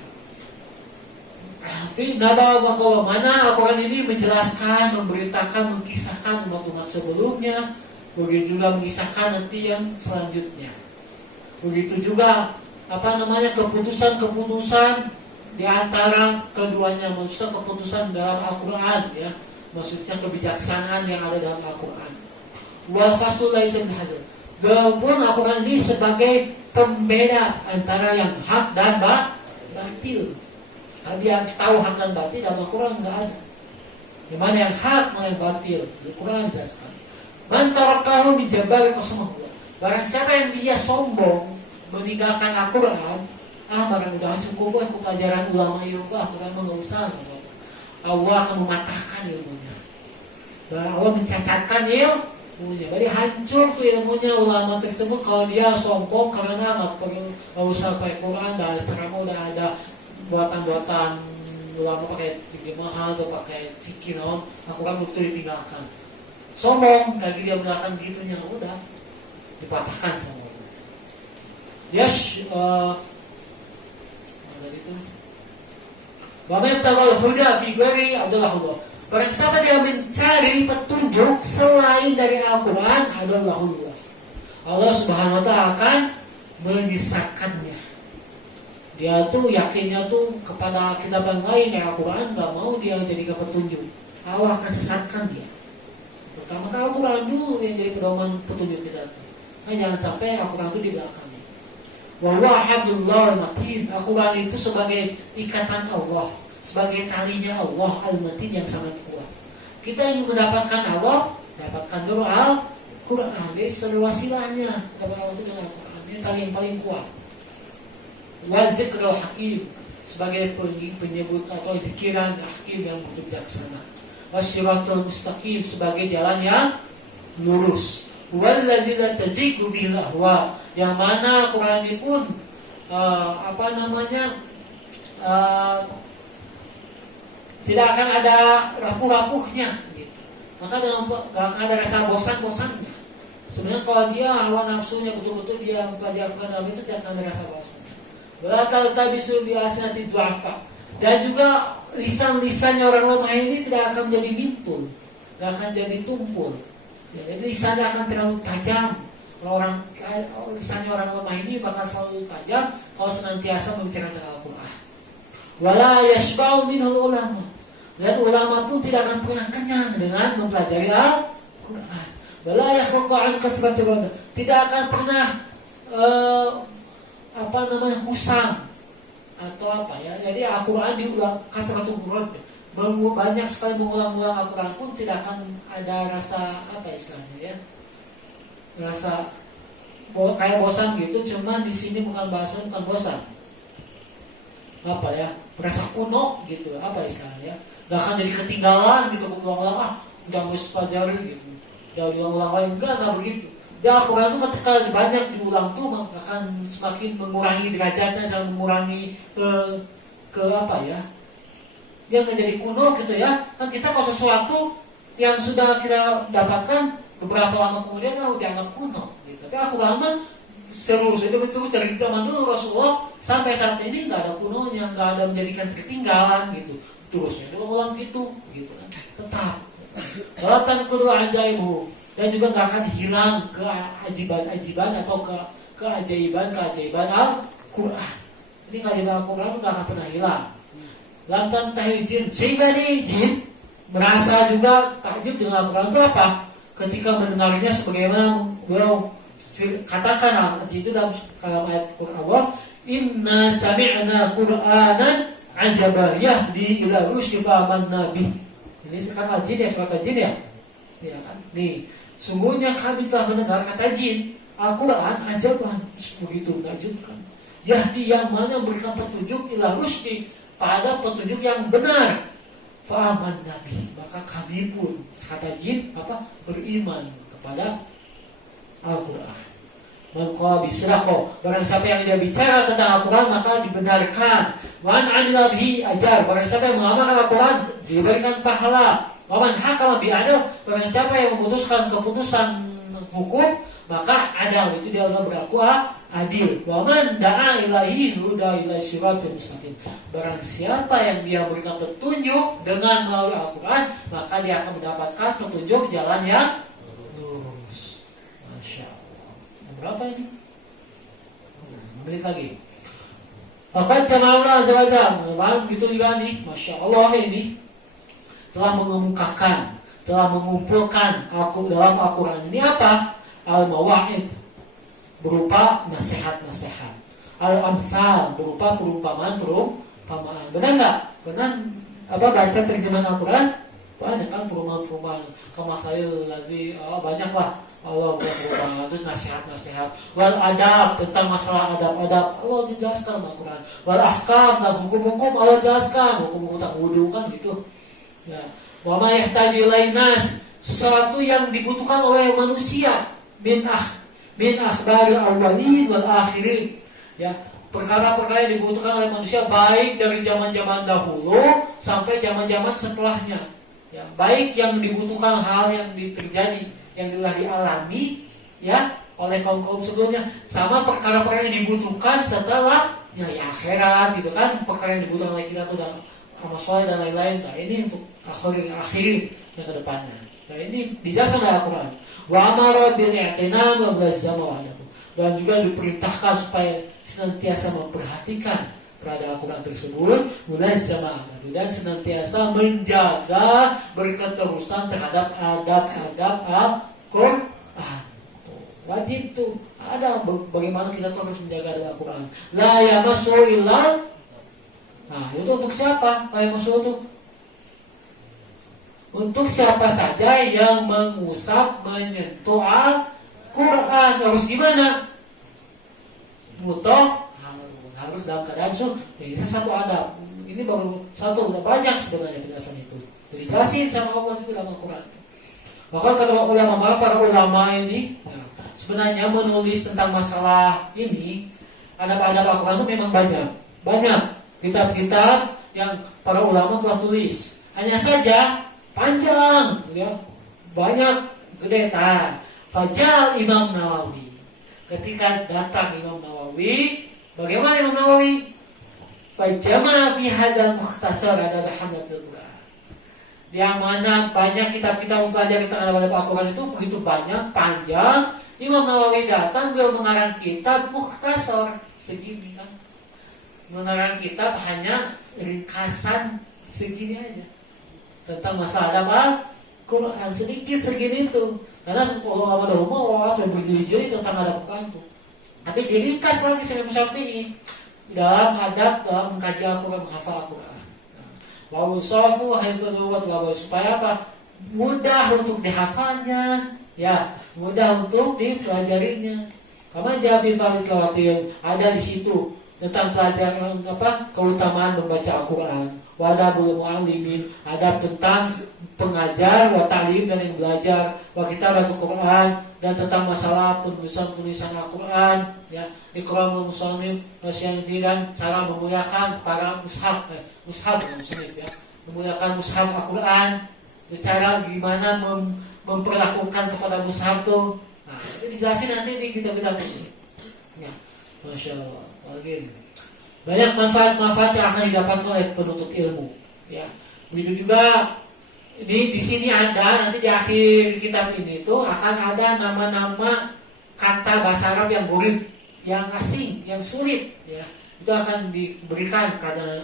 Mana Al-Quran ini menjelaskan, memberitakan, mengkisahkan umat-umat sebelumnya, begitu juga mengisahkan nanti yang selanjutnya. Begitu juga keputusan-keputusan di antara keduanya, maksudnya keputusan dalam Al-Quran, ya, maksudnya kebijaksanaan yang ada dalam Al-Quran. Wal faslu laisa bil hazl. Walaupun Al-Quran ini sebagai pembeda antara yang hak dan batil. Dia tahu hak dan batil dalam Al-Quran nggak ada. Di mana yang hak, mana yang batil. Al-Quran jelaskan. Man tarakahu min jabal qasamahullah. Barang siapa yang dia sombong meninggalkan Al-Quran, barang udah cukup aku pelajaran ulama Yoga, Al-Quran nggak usah. Allah akan mematahkan ilmunya. Dan Allah mencacatkan ilmunya. Jadi hancur tuh ilmunya ulama tersebut kalau dia sombong karena nggak usah pakai Quran, dan ceramah udah ada buatan-buatan ulama pakai fikih mahal atau pakai fikih Al-Quran betul ditinggalkan. Sombong lagi dia meninggalkan gitunya, udah dipatahkan sama Allah. Yes, dari itu. Bapak tahu huda fi ghairi adalah Allah. Barang siapa dia mencari petunjuk selain dari Al-Quran adalah Allah. Allah Subhanahu wa taala akan menyesatkannya. Dia tuh yakinnya tuh kepada kitab yang lain ya Al-Quran, gak mau dia jadikan petunjuk. Allah akan sesatkan dia. Pertama Al-Quran dulu yang jadi pedoman petunjuk kita tuh. Nah, jangan sampai Al-Quran itu di belakangnya. Wa huwa hablullah matin. Al-Quran itu sebagai ikatan Allah, sebagai talinya Allah al-matin yang sangat kuat. Kita ingin mendapatkan Allah, dapatkan dulu Al-Quran. Jadi seluasilahnya dapat Allah itu dengan Al-Quran. Ini tali yang paling kuat. Wa dzikrul hakim sebagai penyebut atau zikiran hakim yang bijaksana. Wasyiratul mustaqim sebagai jalan yang lurus. Walladzi la tazigu bil ahwa, yang mana Quran ini pun tidak akan ada rapuh-rapuhnya gitu. Maka tidak akan ada rasa bosan-bosannya. Sebenarnya kalau dia hawa nafsunya betul-betul dia mempelajari Quran itu tidak akan ada rasa bosan. Belakal tabisu biasati du'afa. Dan juga lisan-lisannya orang lemah ini tidak akan menjadi bintul, tidak akan jadi tumpul. Ya, jadi lisannya akan terlalu tajam. Lisannya orang lemah ini bakal selalu tajam kalau senantiasa membicarakan Al-Quran. Wala yashba'u minhul ulama. Dan ulama pun tidak akan pernah kenyang dengan mempelajari Al-Quran. Wala yasraqu an kasratil ulama. Tidak akan pernah husam atau apa ya. Jadi Al-Quran diulang kasratul Quran, banyak sekali mengulang-ulang Al-Quran pun tidak akan ada rasa istilahnya ya, rasa kayak bosan gitu. Cuman di sini bukan bosan, merasa kuno gitu, istilahnya ya. Gak akan jadi ketinggalan gitu, ulang-ulang udah mesti pelajari gitu, udah diulang-ulang lagi, enggak begitu. Ya Al-Quran itu ketika banyak diulang tuh maka akan semakin mengurangi derajatnya, jangan mengurangi dia nggak jadi kuno gitu ya. Kan kita kalau sesuatu yang sudah kita dapatkan beberapa lama kemudian dianggap kuno gitu. Tapi Al-Quran terus dari zaman dulu Rasulullah sampai saat ini nggak ada kunonya, nggak ada menjadikan ketinggalan gitu. Terusnya ulang gitu kan. Tetap. Walatan kedua ajaibu, dan juga nggak akan hilang keajaiban atau keajaiban Al-Quran. Ini keajaiban Al-Quran nggak akan pernah hilang. Lantan tahijin, sehingga nih jin merasa juga takjub dengan Al-Quran itu apa? Ketika mendengarnya sebagaimana beliau katakan itu dalam ayat Quran Allah, inna sami'na Qur'anan ajaban yahdi ila rusydi fa'amanna bih. Ini sekarang jin ya, surat jin ya. Ya kan? Nih, sungguhnya kami telah mendengar kata jin, Al-Quran ajaban, begitu menakjubkan. Yahdi yang mana memberikan petunjuk ila rusydi, pada petunjuk yang benar. Fa'amanna bih, maka kami pun kata jin beriman kepada Al-Quran. Mengqabi sirako, barang siapa yang dia bicara tentang Al-Quran maka dibenarkan. Wan amila bihi ajar, barang siapa yang mengamalkan Al-Quran diberikan pahala. Waman hakama bi adil, barang siapa yang memutuskan keputusan hukum maka adil, itu dia sudah berlaku adil. Waman da'a ilahi huda ilai siratul mustaqim, barang siapa yang dia berikan petunjuk dengan melalui Al-Quran maka dia akan mendapatkan petunjuk jalan yang lurus. Masya Allah. Berapa ini? 6 menit lagi. Fakat Allah azza wa jalla, begitu juga nih, Masya Allah ini telah mengemukakan, telah mengumpulkan dalam Al-Quran ini apa? Al-mawa'id, berupa nasihat-nasihat. Al-amsal, berupa perumpamaan. Benar nggak? Benar baca terjemahan Al-Quran? Banyak kan perumpamaan. Kama saya lagi banyak lah. Allah berfirman, terus nasihat-nasihat. Wal adab, tentang masalah adab-adab Allah dijelaskan Al-Quran. Wal ahkam, dan hukum-hukum Allah jelaskan. Hukum-hukum tak wudu kan gitu. Ya. Wa ma yahtaji ilainas, sesuatu yang dibutuhkan oleh manusia min akhbaril awwalin wal akhirin. Ya, perkara-perkara yang dibutuhkan oleh manusia baik dari zaman-zaman dahulu sampai zaman-zaman setelahnya. Ya, baik yang dibutuhkan hal yang terjadi yang sudah dialami ya oleh kaum-kaum sebelumnya, sama perkara-perkara yang dibutuhkan setelahnya ya akhirat gitu kan, perkara yang dibutuhkan oleh kita tuh dan amal soleh dan lain-lain. Nah ini untuk akhirin yang kedepannya. Nah ini dijelaskan oleh Al-Quran. Wa amara bil i'tinam wa lazama wa'adahu, dan juga diperintahkan supaya senantiasa memperhatikan terhadap Al-Quran tersebut, mulazama dan senantiasa menjaga berketerusan terhadap adab-adab Al-Quran. Wajib tuh ada bagaimana kita terus menjaga adab Al-Quran. La yamassu illa, nah itu untuk siapa? La yamassu itu untuk siapa saja yang mengusap, menyentuh Al-Quran. Harus gimana? Mutoh, harus dalam keadaan ini satu adab. Ini baru satu, udah banyak sebenarnya penjelasan itu. Jadi jelasin sama Allah itu dalam Al-Quran. Maka kata para ulama ini, sebenarnya menulis tentang masalah ini, adab-adab Al-Quran itu memang banyak kitab-kitab yang para ulama telah tulis. Hanya saja panjang, ya, banyak gede. Fajal Imam Nawawi. Ketika datang Imam Nawawi, bagaimana Imam Nawawi? Fajama fi hadzal mukhtasar ada hamdatul Quran. Yang mana banyak kitab-kitab mempelajari tentang adab Al-Quran itu begitu banyak, panjang. Imam Nawawi datang, beliau mengarang kitab mukhtasar segini kan. Mengarang kitab hanya ringkasan segini aja tentang masalah adab Al-Quran, sedikit segini itu. Karena kalau ada umur orang berjeli-jeli tentang adab Al-Quran itu. Tapi diringkas lagi sama Syafi'i dalam adab, dalam mengkaji Al-Quran, menghafal Al-Quran. Wa usafu haifadhu wa tilawah, supaya apa? Mudah untuk dihafalnya, ya, mudah untuk dipelajarinya. Kama jafi fadhilatin, ada di situ tentang pelajaran keutamaan membaca Al-Quran. Wadabul mu'allimin, adab tentang pengajar, wa ta'lim dan yang belajar, wa kitabatul Quran, dan tentang masalah penulisan Al-Quran, ya, ikramul musannif dan cara memuliakan para mushaf musannif, ya, memuliakan mushaf Al-Quran, cara gimana memperlakukan kepada mushaf itu. Nah, itu dijelasin nanti di kitab-kitab ini. Ya, Masya Allah. Lagi banyak manfaat-manfaat yang akan didapatkan oleh penuntut ilmu. Ya, begitu juga di sini ada nanti di akhir kitab ini itu akan ada nama-nama kata bahasa Arab yang gurib, yang asing, yang sulit. Ya, itu akan diberikan karena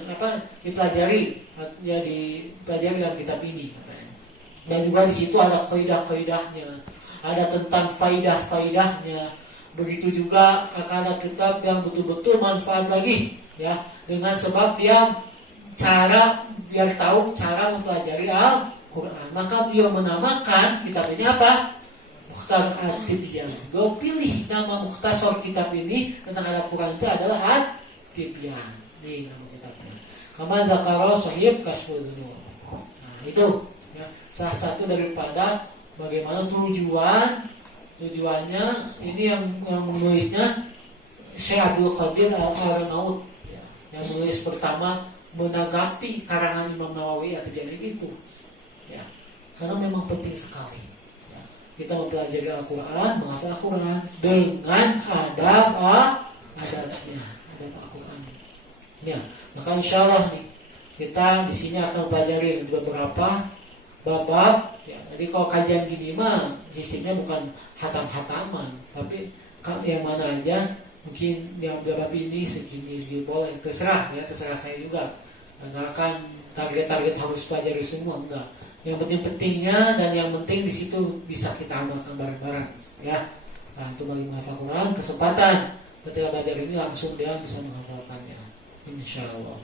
dipelajari ya dipelajari dalam kitab ini. Dan juga di situ ada kaidah-kaidahnya, ada tentang faidah-faidahnya. Begitu juga akan ada kitab yang betul-betul manfaat lagi, ya, dengan sebab dia biar tahu cara mempelajari Al-Quran. Maka beliau menamakan kitab ini apa? Mukhtasar At-Tibyan. Beliau pilih nama mukhtasar kitab ini tentang Al-Quran itu adalah At-Tibyan. Ini nama kitabnya. Kama dzakara Shahib Kashful Dzunun. Nah, itu ya, salah satu daripada bagaimana tujuannya ini yang menulisnya Syekh Abdul Qadir Al-Arnaud, ya, yang menulis pertama menanggapi karangan Imam Nawawi atau jadi gitu, ya, karena memang penting sekali, ya, kita mempelajari Al-Quran, menghafal Al-Quran dengan adabnya, adab Al-Quran. Ya, maka insya Allah nih kita di sini akan mempelajari beberapa bab. Ya, jadi kalau kajian gini mah sistemnya bukan hatam-hataman, tapi yang mana aja, mungkin yang bab ini segini boleh, terserah saya juga. Nggak akan target harus pelajari semua, enggak. Yang pentingnya dan yang penting di situ bisa kita amalkan bareng-bareng, ya. Nah, itu bagi menghafal Quran, kesempatan ketika belajar ini langsung dia bisa menghafalkannya, insya Allah.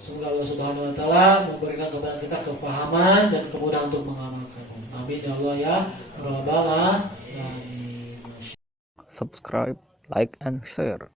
Semoga Allah Subhanahu Wa Taala memberikan kepada kita kefahaman dan kemudahan untuk mengamalkannya. Amin ya Allah ya Rabbal Alamin. Subscribe, like, and share.